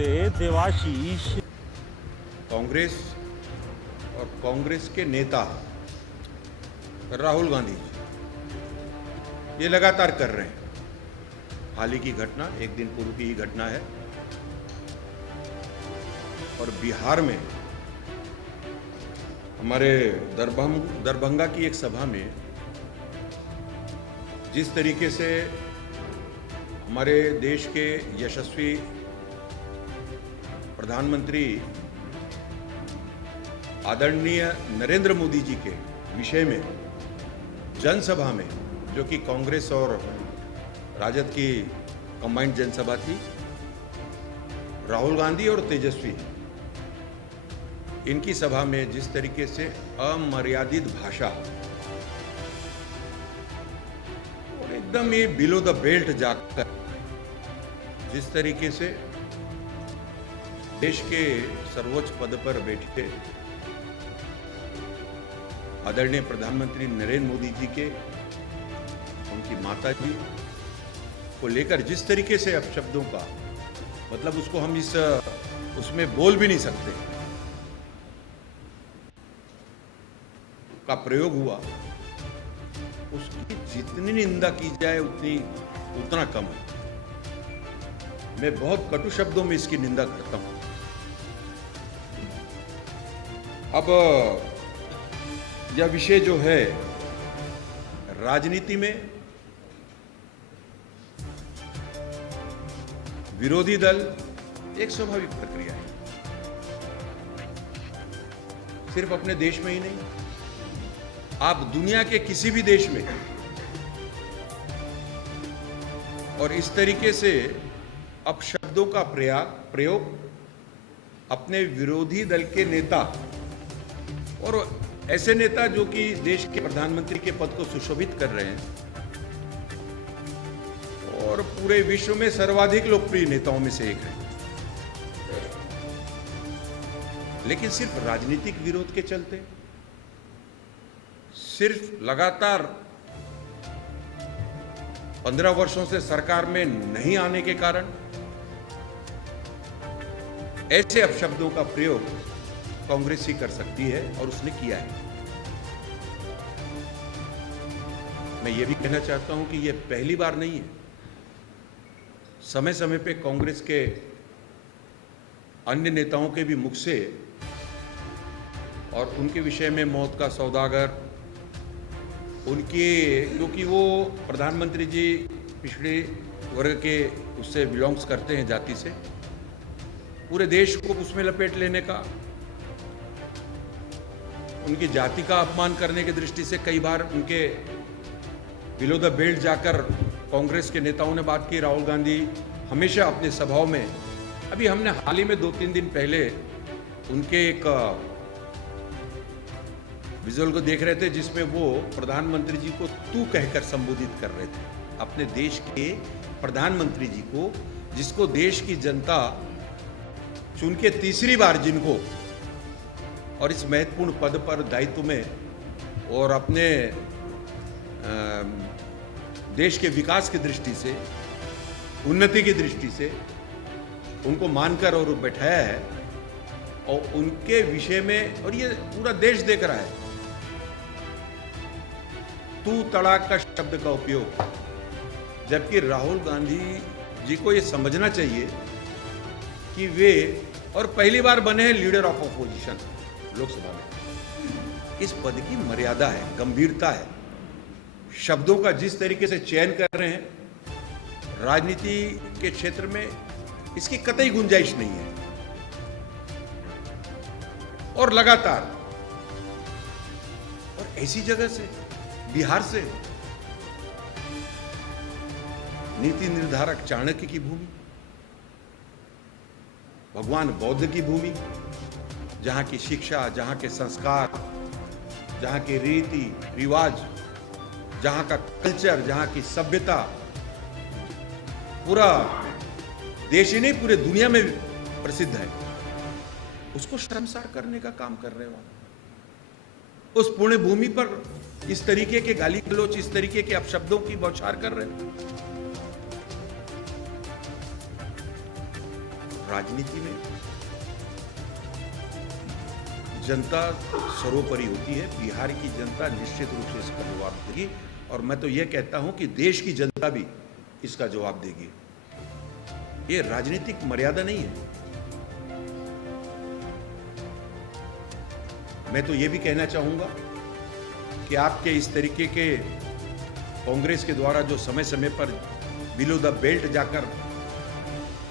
होते देवाशीष। कांग्रेस और कांग्रेस के नेता राहुल गांधी ये लगातार कर रहे हैं। हाल ही की घटना, एक दिन पूर्व की ही घटना है, और बिहार में हमारे दरभंगा की एक सभा में जिस तरीके से हमारे देश के यशस्वी प्रधानमंत्री आदरणीय नरेंद्र मोदी जी के विषय में जनसभा में, जो कि कांग्रेस और राजद की कंबाइंड जनसभा थी, राहुल गांधी और तेजस्वी इनकी सभा में जिस तरीके से अमर्यादित भाषा और एकदम ये बिलो द बेल्ट जाकर जिस तरीके से देश के सर्वोच्च पद पर बैठे आदरणीय प्रधानमंत्री नरेंद्र मोदी जी के, उनकी माता जी को लेकर जिस तरीके से अपशब्दों का, मतलब उसको हम उसमें बोल भी नहीं सकते, का प्रयोग हुआ, उसकी जितनी निंदा की जाए उतना कम है। मैं बहुत कटु शब्दों में इसकी निंदा करता हूं। अब यह विषय जो है, राजनीति में विरोधी दल एक स्वाभाविक प्रक्रिया है, सिर्फ अपने देश में ही नहीं, आप दुनिया के किसी भी देश में, और इस तरीके से अपशब्दों का प्रयोग अपने विरोधी दल के नेता और ऐसे नेता जो कि देश के प्रधानमंत्री के पद को सुशोभित कर रहे हैं और पूरे विश्व में सर्वाधिक लोकप्रिय नेताओं में से एक है, लेकिन सिर्फ राजनीतिक विरोध के चलते, सिर्फ लगातार 15 वर्षों से सरकार में नहीं आने के कारण ऐसे अपशब्दों का प्रयोग कांग्रेस ही कर सकती है, और उसने किया है। मैं ये भी कहना चाहता हूं कि यह पहली बार नहीं है। समय समय पे कांग्रेस के अन्य नेताओं के भी मुख से और उनके विषय में मौत का सौदागर, क्योंकि वो प्रधानमंत्री जी पिछड़े वर्ग के उससे बिलोंग्स करते हैं, जाति से, पूरे देश को उसमें लपेट लेने का, उनकी जाति का अपमान करने की दृष्टि से कई बार उनके बिलो द बेल्ट जाकर कांग्रेस के नेताओं ने बात की। राहुल गांधी हमेशा अपने सभाओं में, अभी हमने हाल ही में 2-3 दिन पहले उनके एक विजुअल को देख रहे थे जिसमें वो प्रधानमंत्री जी को तू कहकर संबोधित कर रहे थे, अपने देश के प्रधानमंत्री जी को, जिसको देश की जनता चुन के तीसरी बार, जिनको और इस महत्वपूर्ण पद पर, दायित्व में और अपने देश के विकास की दृष्टि से, उन्नति की दृष्टि से उनको मानकर और बैठाया है, और उनके विषय में, और ये पूरा देश देख रहा है, तू तड़ाक का शब्द का उपयोग, जबकि राहुल गांधी जी को ये समझना चाहिए कि वे, और पहली बार बने हैं लीडर ऑफ अपोजिशन लोकसभा में, इस पद की मर्यादा है, गंभीरता है, शब्दों का जिस तरीके से चयन कर रहे हैं, राजनीति के क्षेत्र में इसकी कतई गुंजाइश नहीं है। और लगातार, और ऐसी जगह से, बिहार से, नीति निर्धारक चाणक्य की भूमि, भगवान बौद्ध की भूमि, जहां की शिक्षा, जहां के संस्कार, जहां के रीति रिवाज, जहां का कल्चर, जहां की सभ्यता पूरा देश ही नहीं, पूरे दुनिया में प्रसिद्ध है, उसको शर्मसार करने का काम कर रहे हो। उस पुण्य भूमि पर इस तरीके के गाली गलौच, इस तरीके के अपशब्दों की बौछार कर रहे हो। राजनीति में जनता सर्वोपरि होती है। बिहार की जनता निश्चित रूप से इसका जवाब देगी और मैं तो यह कहता हूं कि देश की जनता भी इसका जवाब देगी। ये राजनीतिक मर्यादा नहीं है। मैं तो ये भी कहना चाहूंगा कि आपके इस तरीके के कांग्रेस के द्वारा जो समय समय पर बिलो द बेल्ट जाकर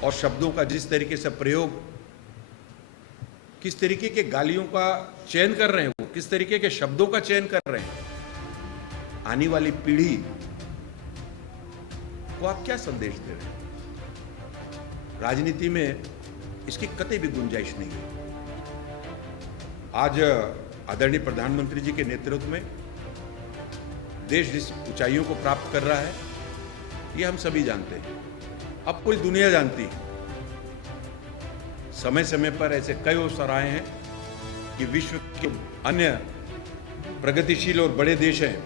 और शब्दों का जिस तरीके से प्रयोग, किस तरीके के गालियों का चयन कर रहे हैं, वो किस तरीके के शब्दों का चयन कर रहे हैं, आने वाली पीढ़ी को आप क्या संदेश दे रहे हैं? राजनीति में इसकी कतई भी गुंजाइश नहीं है। आज आदरणीय प्रधानमंत्री जी के नेतृत्व में देश जिस ऊंचाइयों को प्राप्त कर रहा है, ये हम सभी जानते हैं। अब पूरी दुनिया जानती है। समय समय पर ऐसे कई अवसर आए हैं कि विश्व के अन्य प्रगतिशील और बड़े देश हैं,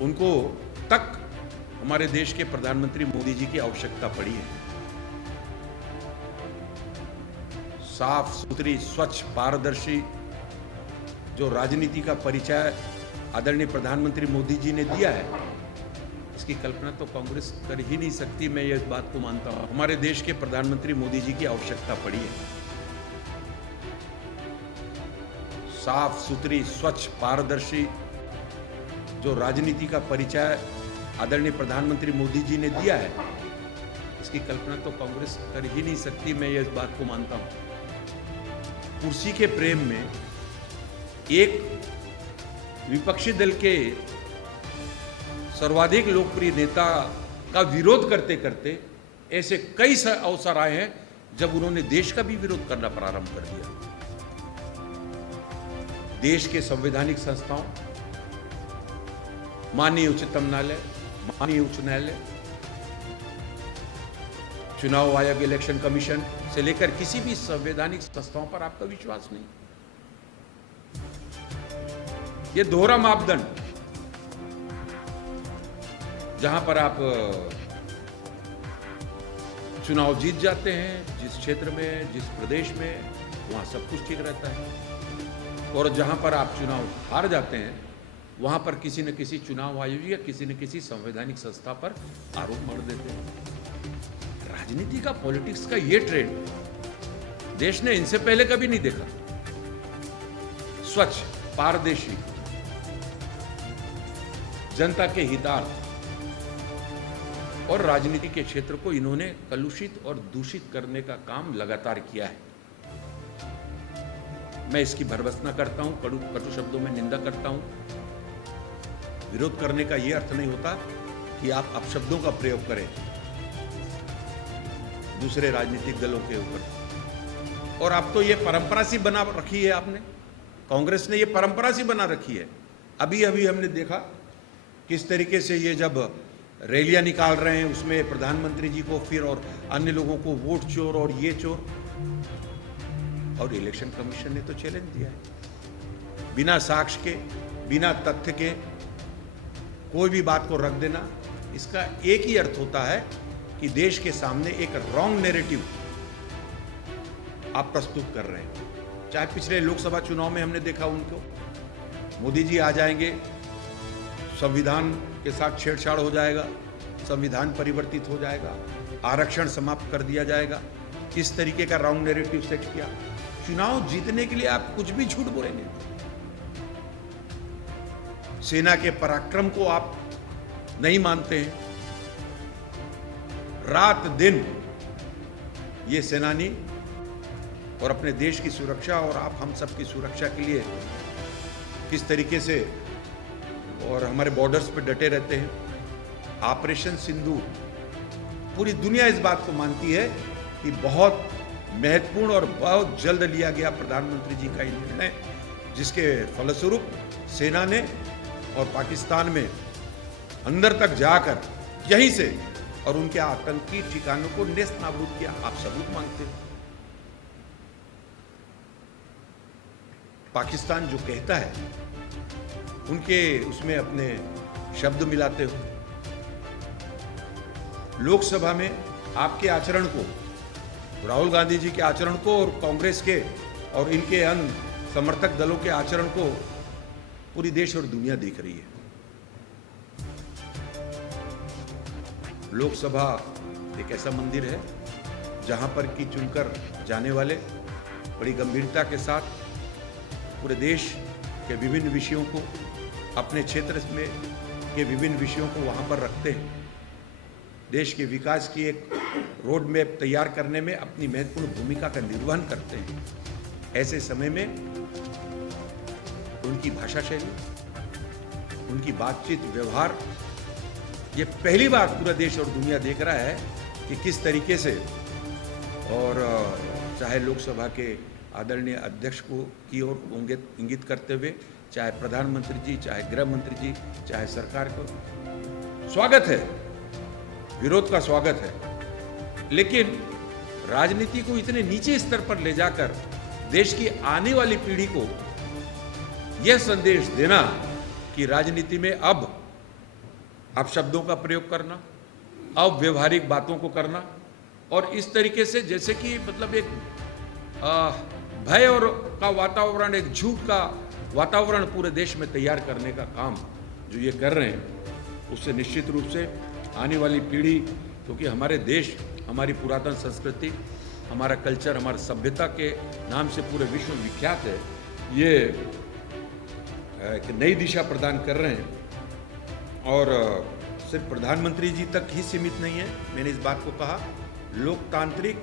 उनको तक हमारे देश के प्रधानमंत्री मोदी जी की आवश्यकता पड़ी है। साफ सुथरी, स्वच्छ, पारदर्शी जो राजनीति का परिचय आदरणीय प्रधानमंत्री मोदी जी ने दिया है, इसकी कल्पना तो कांग्रेस कर ही नहीं सकती। मैं ये इस बात को मानता हूं। हमारे देश के प्रधानमंत्री मोदी जी की आवश्यकता पड़ी है। साफ सुथरी, स्वच्छ, पारदर्शी जो राजनीति का परिचय आदरणीय प्रधानमंत्री मोदी जी ने दिया है, इसकी कल्पना तो कांग्रेस कर ही नहीं सकती। मैं ये इस बात को मानता हूं। कुर्सी के प्रेम में एक विपक्षी दल के सर्वाधिक लोकप्रिय नेता का विरोध करते करते ऐसे कई अवसर आए हैं जब उन्होंने देश का भी विरोध करना प्रारंभ कर दिया। देश के संवैधानिक संस्थाओं, माननीय उच्चतम न्यायालय, माननीय उच्च न्यायालय, चुनाव आयोग, इलेक्शन कमीशन से लेकर किसी भी संवैधानिक संस्थाओं पर आपका विश्वास नहीं। ये दोहरा मापदंड, जहां पर आप चुनाव जीत जाते हैं, जिस क्षेत्र में, जिस प्रदेश में, वहां सब कुछ ठीक रहता है, और जहां पर आप चुनाव हार जाते हैं, वहां पर किसी न किसी चुनाव आयोग या किसी न किसी संवैधानिक संस्था पर आरोप मढ़ देते हैं। राजनीति का, पॉलिटिक्स का ये ट्रेंड देश ने इनसे पहले कभी नहीं देखा। स्वच्छ, पारदर्शी, जनता के हितार्थ और राजनीति के क्षेत्र को इन्होंने कलुषित और दूषित करने का काम लगातार किया है। मैं इसकी भर्त्सना करता हूं, कटु शब्दों में निंदा करता हूं। विरोध करने का यह अर्थ नहीं होता कि आप अपशब्दों का प्रयोग करें दूसरे राजनीतिक दलों के ऊपर। और आप तो ये परंपरा सी बना रखी है, आपने, कांग्रेस ने ये परंपरा सी बना रखी है। अभी अभी हमने देखा किस तरीके से ये जब रैलियां निकाल रहे हैं, उसमें प्रधानमंत्री जी को फिर और अन्य लोगों को वोट चोर और ये चोर, और इलेक्शन कमीशन ने तो चैलेंज दिया है। बिना साक्ष्य के, बिना तथ्य के कोई भी बात को रख देना, इसका एक ही अर्थ होता है कि देश के सामने एक रॉन्ग नैरेटिव आप प्रस्तुत कर रहे हैं। चाहे पिछले लोकसभा चुनाव में हमने देखा उनको, मोदी जी आ जाएंगे, संविधान के साथ छेड़छाड़ हो जाएगा, संविधान परिवर्तित हो जाएगा, आरक्षण समाप्त कर दिया जाएगा। किस तरीके का रॉन्ग नैरेटिव सेट किया। चुनाव जीतने के लिए आप कुछ भी झूठ बोलेंगे। सेना के पराक्रम को आप नहीं मानते हैं। रात दिन ये सेनानी और अपने देश की सुरक्षा और आप हम सब की सुरक्षा के लिए किस तरीके से और हमारे बॉर्डर्स पर डटे रहते हैं। ऑपरेशन सिंदूर, पूरी दुनिया इस बात को मानती है कि बहुत महत्वपूर्ण और बहुत जल्द लिया गया प्रधानमंत्री जी का ये निर्णय, जिसके फलस्वरूप सेना ने और पाकिस्तान में अंदर तक जाकर यहीं से और उनके आतंकी ठिकानों को नेस्त नाबूद किया। आप सबूत मांगते हैं। पाकिस्तान जो कहता है उनके उसमें अपने शब्द मिलाते हो। लोकसभा में आपके आचरण को राहुल गांधी जी के आचरण को और कांग्रेस के और इनके अन्य समर्थक दलों के आचरण को पूरी देश और दुनिया देख रही है। लोकसभा एक ऐसा मंदिर है जहां पर की चुनकर जाने वाले बड़ी गंभीरता के साथ पूरे देश के विभिन्न विषयों को, अपने क्षेत्र में के विभिन्न विषयों को वहां पर रखते हैं। देश के विकास की एक रोड मैप तैयार करने में अपनी महत्वपूर्ण भूमिका का निर्वहन करते हैं। ऐसे समय में उनकी भाषा शैली, उनकी बातचीत, व्यवहार, ये पहली बार पूरा देश और दुनिया देख रहा है कि किस तरीके से, और चाहे लोकसभा के आदरणीय अध्यक्ष को की ओर इंगित करते हुए, चाहे प्रधानमंत्री जी, चाहे गृह मंत्री जी, चाहे सरकार को स्वागत है, विरोध का स्वागत है। लेकिन राजनीति को इतने नीचे स्तर पर ले जाकर देश की आने वाली पीढ़ी को यह संदेश देना कि राजनीति में अब अपशब्दों का प्रयोग करना, अव्यवहारिक बातों को करना, और इस तरीके से जैसे कि मतलब एक भय और का वातावरण, एक झूठ का वातावरण पूरे देश में तैयार करने का काम जो ये कर रहे हैं, उससे निश्चित रूप से आने वाली पीढ़ी, क्योंकि हमारे देश, हमारी पुरातन संस्कृति, हमारा कल्चर, हमारी सभ्यता के नाम से पूरे विश्व में विख्यात है, ये एक नई दिशा प्रदान कर रहे हैं। और सिर्फ प्रधानमंत्री जी तक ही सीमित नहीं है। मैंने इस बात को कहा, लोकतांत्रिक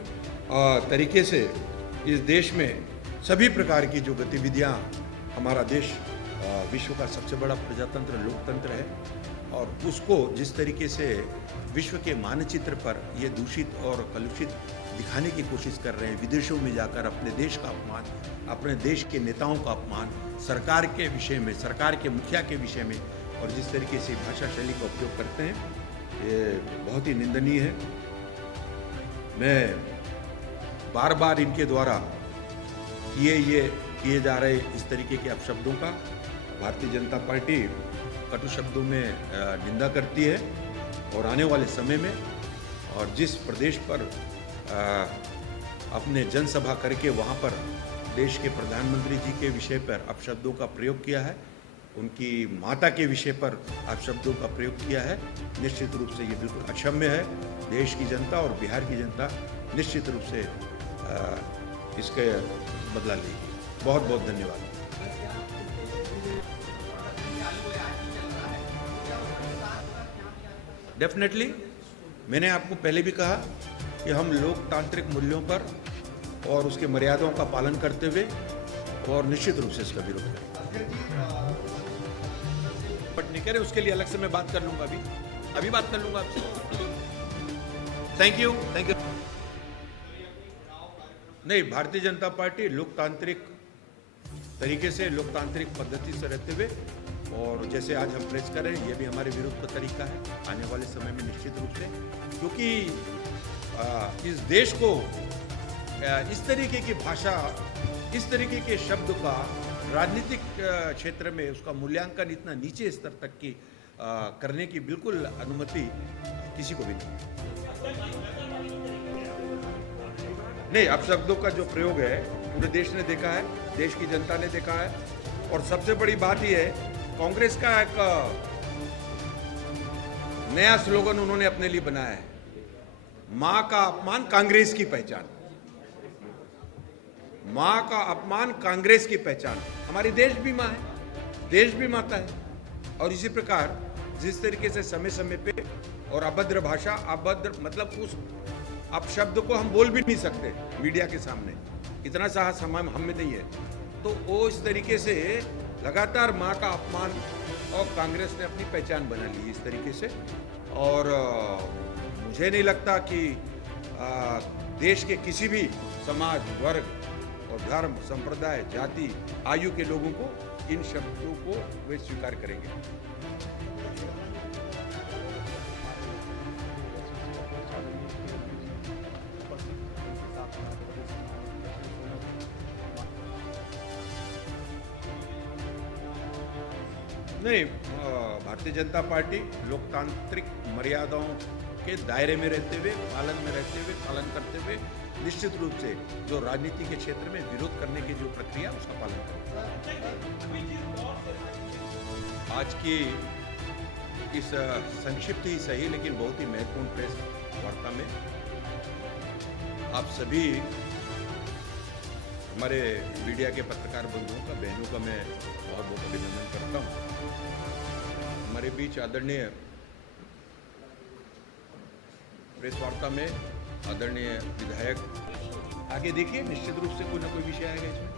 तरीके से इस देश में सभी प्रकार की जो गतिविधियां, हमारा देश विश्व का सबसे बड़ा प्रजातंत्र, लोकतंत्र है, और उसको जिस तरीके से विश्व के मानचित्र पर ये दूषित और कलुषित दिखाने की कोशिश कर रहे हैं, विदेशों में जाकर अपने देश का अपमान, अपने देश के नेताओं का अपमान, सरकार के विषय में, सरकार के मुखिया के विषय में, और जिस तरीके से भाषा शैली का उपयोग करते हैं, ये बहुत ही निंदनीय है। मैं बार बार इनके द्वारा किए जा रहे इस तरीके के अपशब्दों का भारतीय जनता पार्टी कटु शब्दों में निंदा करती है, और आने वाले समय में, और जिस प्रदेश पर अपने जनसभा करके वहाँ पर देश के प्रधानमंत्री जी के विषय पर अपशब्दों का प्रयोग किया है, उनकी माता के विषय पर अपशब्दों का प्रयोग किया है, निश्चित रूप से ये बिल्कुल अक्षम्य है। देश की जनता और बिहार की जनता निश्चित रूप से इसके बदला लेगी। बहुत बहुत धन्यवाद। डेफिनेटली, मैंने आपको पहले भी कहा कि हम लोकतांत्रिक मूल्यों पर और उसके मर्यादाओं का पालन करते हुए और निश्चित रूप से इसका विरोध करें। बट नहीं करे, उसके लिए अलग से मैं बात कर लूंगा, अभी बात कर लूंगा आपसे। Thank you. नहीं, भारतीय जनता पार्टी लोकतांत्रिक तरीके से, लोकतांत्रिक पद्धति से रहते हुए, और जैसे आज हम प्रेस कर रहे हैं, ये भी हमारे विरोध का तरीका है आने वाले समय में निश्चित रूप से, क्योंकि इस देश को इस तरीके की भाषा, इस तरीके के शब्द का राजनीतिक क्षेत्र में उसका मूल्यांकन इतना नीचे स्तर तक की करने की बिल्कुल अनुमति किसी को भी नहीं। अपशब्दों का जो प्रयोग है पूरे देश ने देखा है, देश की जनता ने देखा है, और सबसे बड़ी बात यह है, कांग्रेस का एक नया स्लोगन उन्होंने अपने लिए बनाया है, मां का अपमान कांग्रेस की पहचान। मां का अपमान कांग्रेस की पहचान। हमारी देश भी मां है, देश भी माता है, और इसी प्रकार जिस तरीके से समय समय पे और अभद्र भाषा, अभद्र मतलब उस अपशब्द को हम बोल भी नहीं सकते मीडिया के सामने, इतना साहस हम में नहीं है, तो वो इस तरीके से लगातार मां का अपमान, और कांग्रेस ने अपनी पहचान बना ली इस तरीके से। और मुझे नहीं लगता कि देश के किसी भी समाज, वर्ग और धर्म, संप्रदाय, जाति, आयु के लोगों को इन शब्दों को वे स्वीकार करेंगे। नहीं, भारतीय जनता पार्टी लोकतांत्रिक मर्यादाओं के दायरे में रहते हुए, पालन करते हुए निश्चित रूप से जो राजनीति के क्षेत्र में विरोध करने की जो प्रक्रिया उसका पालन करें। आज की इस संक्षिप्त ही सही लेकिन बहुत ही महत्वपूर्ण प्रेस वार्ता में आप सभी हमारे मीडिया के पत्रकार बंधुओं का, बहनों का मैं बहुत बहुत अभिनंदन करता हूँ। हमारे बीच आदरणीय प्रेस वार्ता में आदरणीय विधायक, आगे देखिए निश्चित रूप से कोई ना कोई विषय आएगा इसमें।